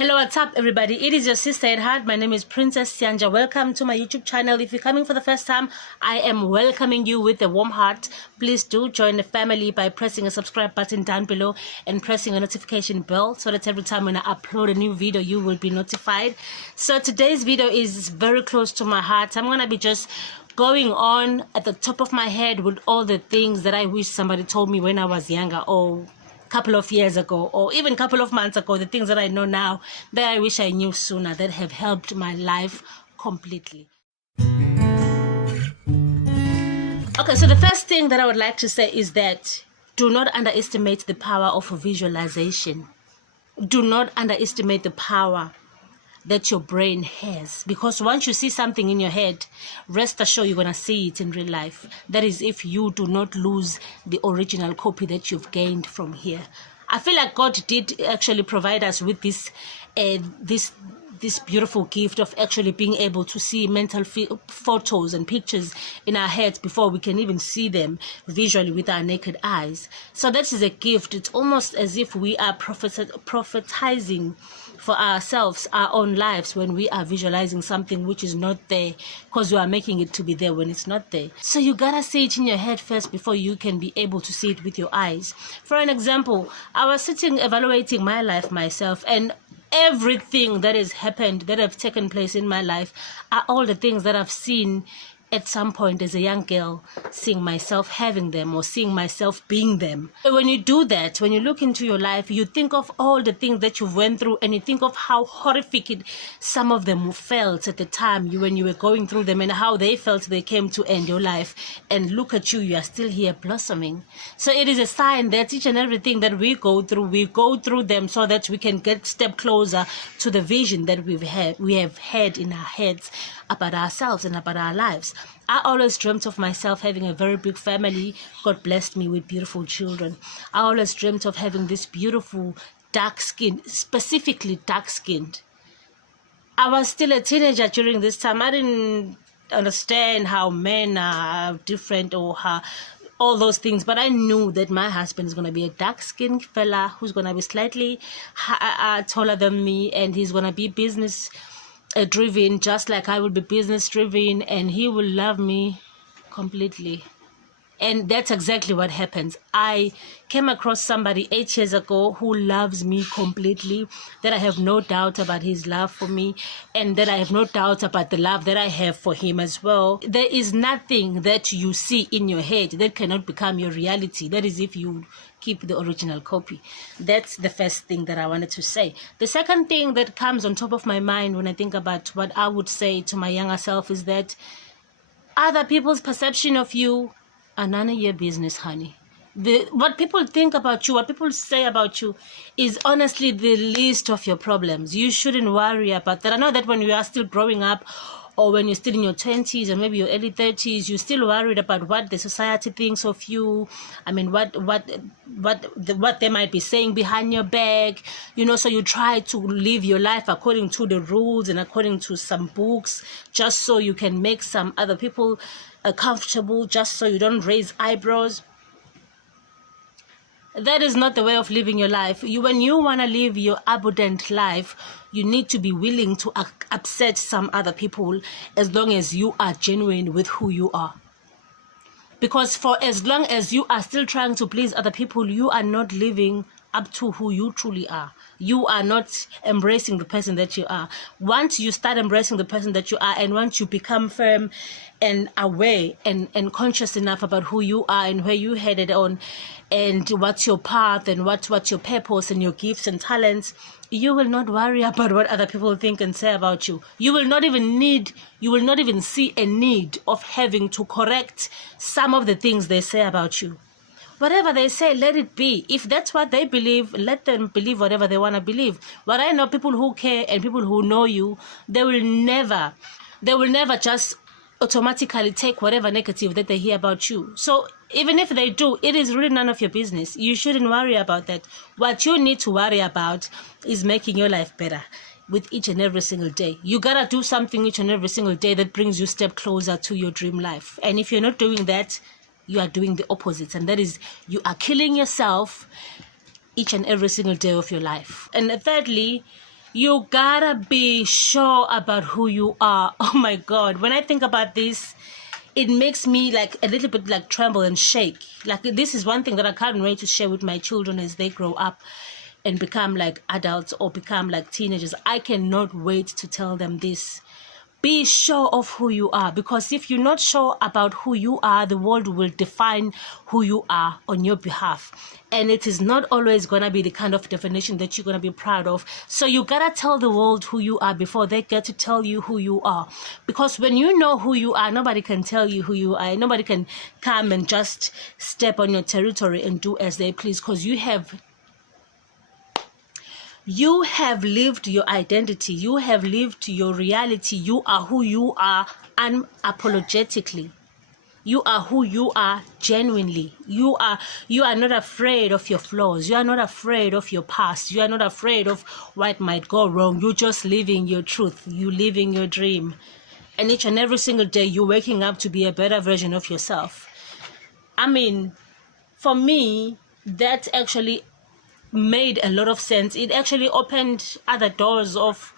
Hello, what's up everybody? It is your sister at heart. My name is Princess Yanja. Welcome to my YouTube channel. If you're coming for the first time, I am welcoming you with a warm heart. Please do join the family by pressing a subscribe button down below and pressing a notification bell so that every time when I upload a new video, you will be notified. So today's video is very close to my heart. I'm gonna be just going on at the top of my head with all the things that I wish somebody told me when I was younger, or couple of years ago, or even couple of months ago, the things that I know now that I wish I knew sooner, that have helped my life completely. Okay, so the first thing that I would like to say is that do not underestimate the power of visualization. Do not underestimate the power that your brain has, because once you see something in your head, rest assured you're gonna see it in real life. That is, if you do not lose the original copy that you've gained from here. I feel like God did actually provide us with this beautiful gift of actually being able to see mental photos and pictures in our heads before we can even see them visually with our naked eyes. So that is a gift. It's almost as if we are prophetizing for ourselves, our own lives, when we are visualizing something which is not there, because we are making it to be there when it's not there. So you gotta see it in your head first before you can be able to see it with your eyes. For an example, I was sitting evaluating my life myself, and everything that has happened, that have taken place in my life, are all the things that I've seen at some point as a young girl, seeing myself having them or seeing myself being them. So when you do that, when you look into your life, you think of all the things that you've went through, and you think of how horrific some of them felt at the time when you were going through them, and how they felt they came to end your life. And look at you, you are still here blossoming. So it is a sign that each and everything that we go through them so that we can get step closer to the vision that we have had in our heads about ourselves and about our lives. I always dreamt of myself having a very big family. God blessed me with beautiful children. I always dreamt of having this beautiful dark skin, specifically dark skinned. I was still a teenager during this time. I didn't understand how men are different or how all those things, but I knew that my husband is going to be a dark-skinned fella who's going to be slightly taller than me, and he's going to be business driven, just like I will be business driven, and he will love me completely. And that's exactly what happens. I came across somebody 8 years ago who loves me completely, that I have no doubt about his love for me, and that I have no doubt about the love that I have for him as well. There is nothing that you see in your head that cannot become your reality. That is, if you keep the original copy. That's the first thing that I wanted to say. The second thing that comes on top of my mind when I think about what I would say to my younger self is that other people's perception of you are none of your business, honey. What people think about you, what people say about you, is honestly the least of your problems. You shouldn't worry about that. I know that when you are still growing up, or when you're still in your 20s or maybe your early 30s, you're still worried about what the society thinks of you. I mean, what they might be saying behind your back, you know. So you try to live your life according to the rules and according to some books, just so you can make some other people comfortable, just so you don't raise eyebrows. That is not the way of living your life. When you want to live your abundant life, you need to be willing to upset some other people, as long as you are genuine with who you are. Because for as long as you are still trying to please other people, you are not living up to who you truly are. You are not embracing the person that you are. Once you start embracing the person that you are, and once you become firm and aware and conscious enough about who you are and where you headed on, and what's your path and what's your purpose and your gifts and talents, you will not worry about what other people think and say about you. You will not even see a need of having to correct some of the things they say about you. Whatever they say, let it be. If that's what they believe, let them believe whatever they want to believe. But I know people who care and people who know you, they will never just automatically take whatever negative that they hear about you. So even if they do, it is really none of your business. You shouldn't worry about that. What you need to worry about is making your life better with each and every single day. You gotta do something each and every single day that brings you a step closer to your dream life. And if you're not doing that, you are doing the opposite, and that is, you are killing yourself each and every single day of your life. And thirdly, You gotta be sure about who you are. Oh my God. When I think about this, it makes me like a little bit like tremble and shake. Like, this is one thing that I can't wait to share with my children as they grow up and become like adults or become like teenagers. I cannot wait to tell them this. Be sure of who you are, because if you're not sure about who you are, the world will define who you are on your behalf. And it is not always going to be the kind of definition that you're going to be proud of. So you got to tell the world who you are before they get to tell you who you are. Because when you know who you are, nobody can tell you who you are. Nobody can come and just step on your territory and do as they please, because you have lived your identity. You have lived your reality. You are who you are unapologetically. You are who you are genuinely. You are not afraid of your flaws. You are not afraid of your past. You are not afraid of what might go wrong. You're just living your truth. You're living your dream. And each and every single day, you're waking up to be a better version of yourself. I mean, for me, that actually made a lot of sense. It actually opened other doors of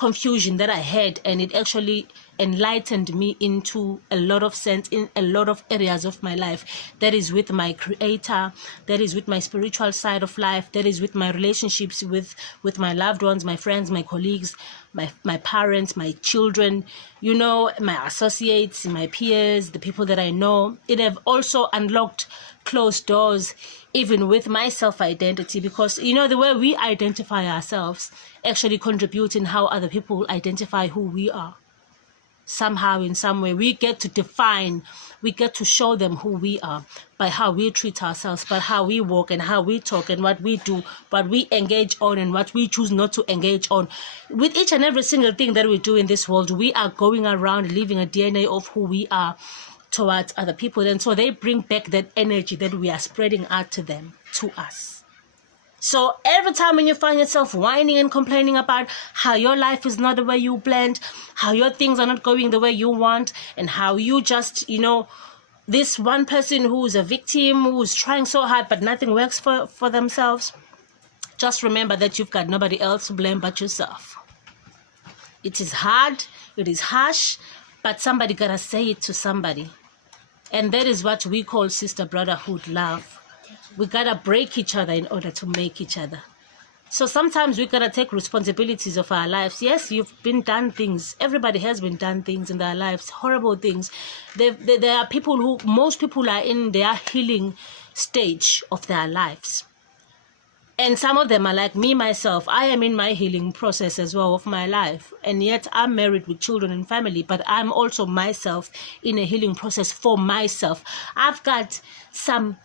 confusion that I had, and it actually enlightened me into a lot of sense in a lot of areas of my life. That is with my creator, that is with my spiritual side of life, that is with my relationships with my loved ones, my friends, my colleagues, my parents, my children, you know, my associates, my peers, the people that I know. It have also unlocked closed doors even with my self-identity, because, you know, the way we identify ourselves actually contributes in how other people identify who we are. Somehow, in some way, we get to show them who we are by how we treat ourselves, by how we walk and how we talk and what we do, what we engage on and what we choose not to engage on. With each and every single thing that we do in this world, we are going around leaving a DNA of who we are towards other people, and so they bring back that energy that we are spreading out to them, to us. So every time when you find yourself whining and complaining about how your life is not the way you planned, how your things are not going the way you want, and how you just, you know, this one person who's a victim, who's trying so hard but nothing works for themselves, just remember that you've got nobody else to blame but yourself. It is hard, it is harsh, but somebody gotta say it to somebody. And that is what we call sister brotherhood love. We gotta break each other in order to make each other. So sometimes we gotta take responsibilities of our lives. Yes, you've been done things. Everybody has been done things in their lives, horrible things. There are people who, most people are in their healing stage of their lives. And some of them are like me, myself. I am in my healing process as well of my life. And yet I'm married with children and family, but I'm also myself in a healing process for myself. I've got some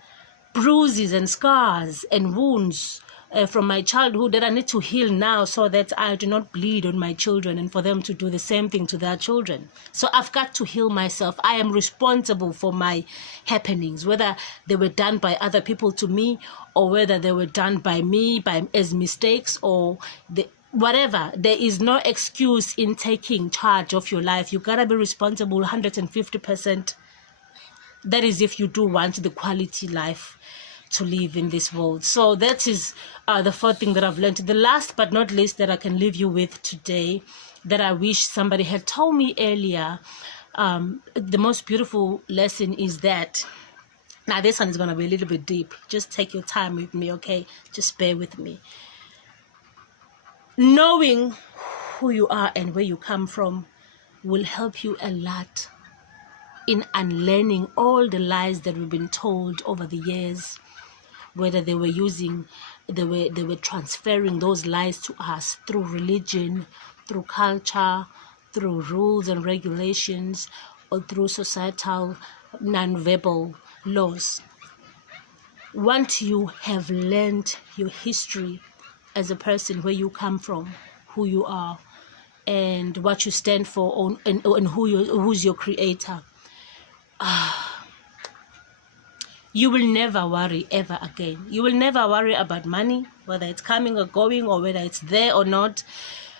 bruises and scars and wounds from my childhood that I need to heal now, so that I do not bleed on my children and for them to do the same thing to their children. So I've got to heal myself. I am responsible for my happenings, whether they were done by other people to me, or whether they were done by me as mistakes, or whatever. There is no excuse in taking charge of your life. You gotta be responsible 150%. That is if you do want the quality life to live in this world. So that is the fourth thing that I've learned. The last but not least that I can leave you with today, that I wish somebody had told me earlier, the most beautiful lesson is that, now this one is going to be a little bit deep. Just take your time with me, okay? Just bear with me. Knowing who you are and where you come from will help you a lot in unlearning all the lies that we've been told over the years, whether they were transferring those lies to us through religion, through culture, through rules and regulations, or through societal non-verbal laws. Once you have learned your history as a person, where you come from, who you are, and what you stand for, and who's your creator, you will never worry ever again. You will never worry about money, whether it's coming or going, or whether it's there or not.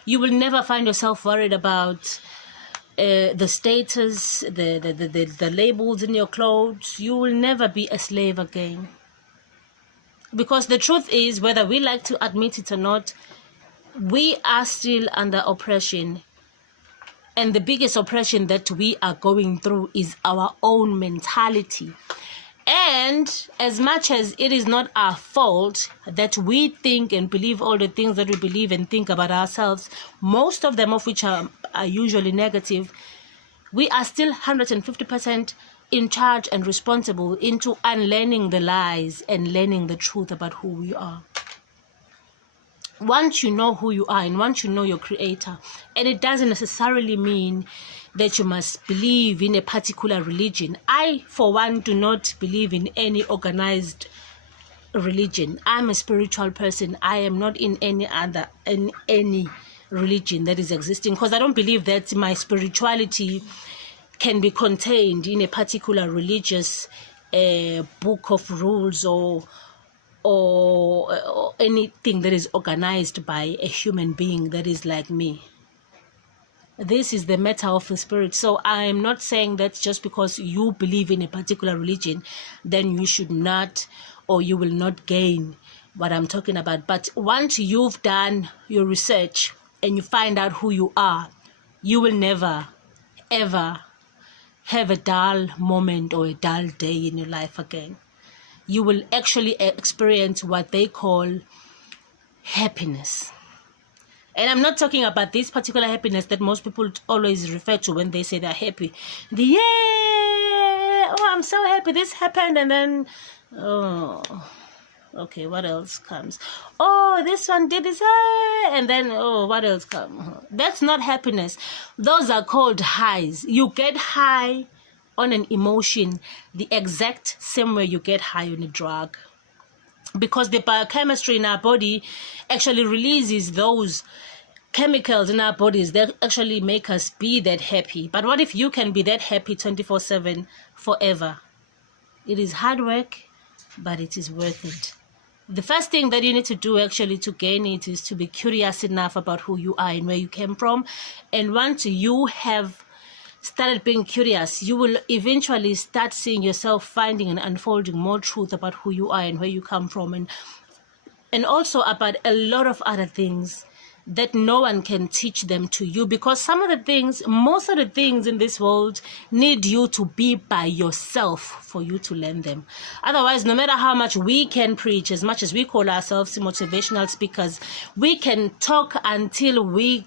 You will never find yourself worried about the status, the labels in your clothes. You will never be a slave again. Because the truth is, whether we like to admit it or not, we are still under oppression. And the biggest oppression that we are going through is our own mentality. And as much as it is not our fault that we think and believe all the things that we believe and think about ourselves, most of them of which are usually negative, we are still 150% in charge and responsible into unlearning the lies and learning the truth about who we are. Once you know who you are and once you know your creator, and it doesn't necessarily mean that you must believe in a particular religion. I, for one, do not believe in any organized religion. I'm a spiritual person. I am not in any religion that is existing, because I don't believe that my spirituality can be contained in a particular religious book of rules or anything that is organized by a human being that is like me. This is the matter of the spirit. So I am not saying that just because you believe in a particular religion, then you should not, or you will not gain what I'm talking about. But once you've done your research and you find out who you are, you will never, ever have a dull moment or a dull day in your life again. You will actually experience what they call happiness. And I'm not talking about this particular happiness that most people always refer to when they say they're happy. The yeah, oh, I'm so happy this happened, and then, oh, okay, what else comes? Oh, this one did this, and then, oh, what else comes? That's not happiness. Those are called highs. You get high on an emotion the exact same way you get high on a drug, because the biochemistry in our body actually releases those chemicals in our bodies that actually make us be that happy. But what if you can be that happy 24/7 forever? It is hard work, but it is worth it. The first thing that you need to do actually to gain it is to be curious enough about who you are and where you came from. And once you have started being curious, you will eventually start seeing yourself finding and unfolding more truth about who you are and where you come from, and also about a lot of other things that no one can teach them to you, because most of the things in this world need you to be by yourself for you to learn them. Otherwise, no matter how much we can preach, as much as we call ourselves motivational speakers, we can talk until we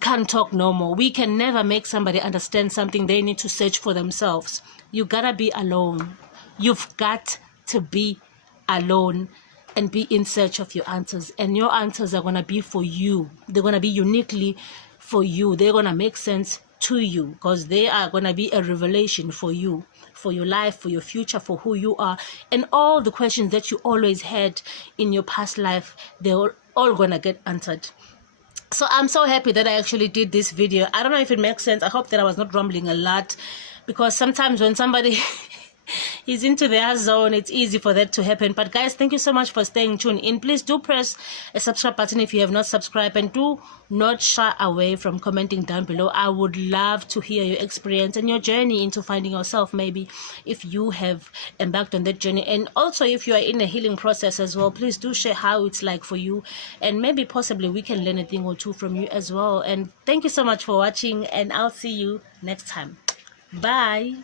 can't talk no more. We can never make somebody understand something they need to search for themselves. You gotta be alone. You've got to be alone and be in search of your answers. And your answers are gonna be for you. They're gonna be uniquely for you. They're gonna make sense to you, because they are gonna be a revelation for you, for your life, for your future, for who you are. And all the questions that you always had in your past life, they're all gonna get answered. So I'm so happy that I actually did this video. I don't know if it makes sense. I hope that I was not rambling a lot, because sometimes when somebody is into their zone, it's easy for that to happen. But guys, thank you so much for staying tuned in. Please do press a subscribe button if you have not subscribed, and do not shy away from commenting down below. I would love to hear your experience and your journey into finding yourself, maybe if you have embarked on that journey. And also, if you are in a healing process as well, please do share how it's like for you, and maybe possibly we can learn a thing or two from you as well. And thank you so much for watching, and I'll see you next time. Bye.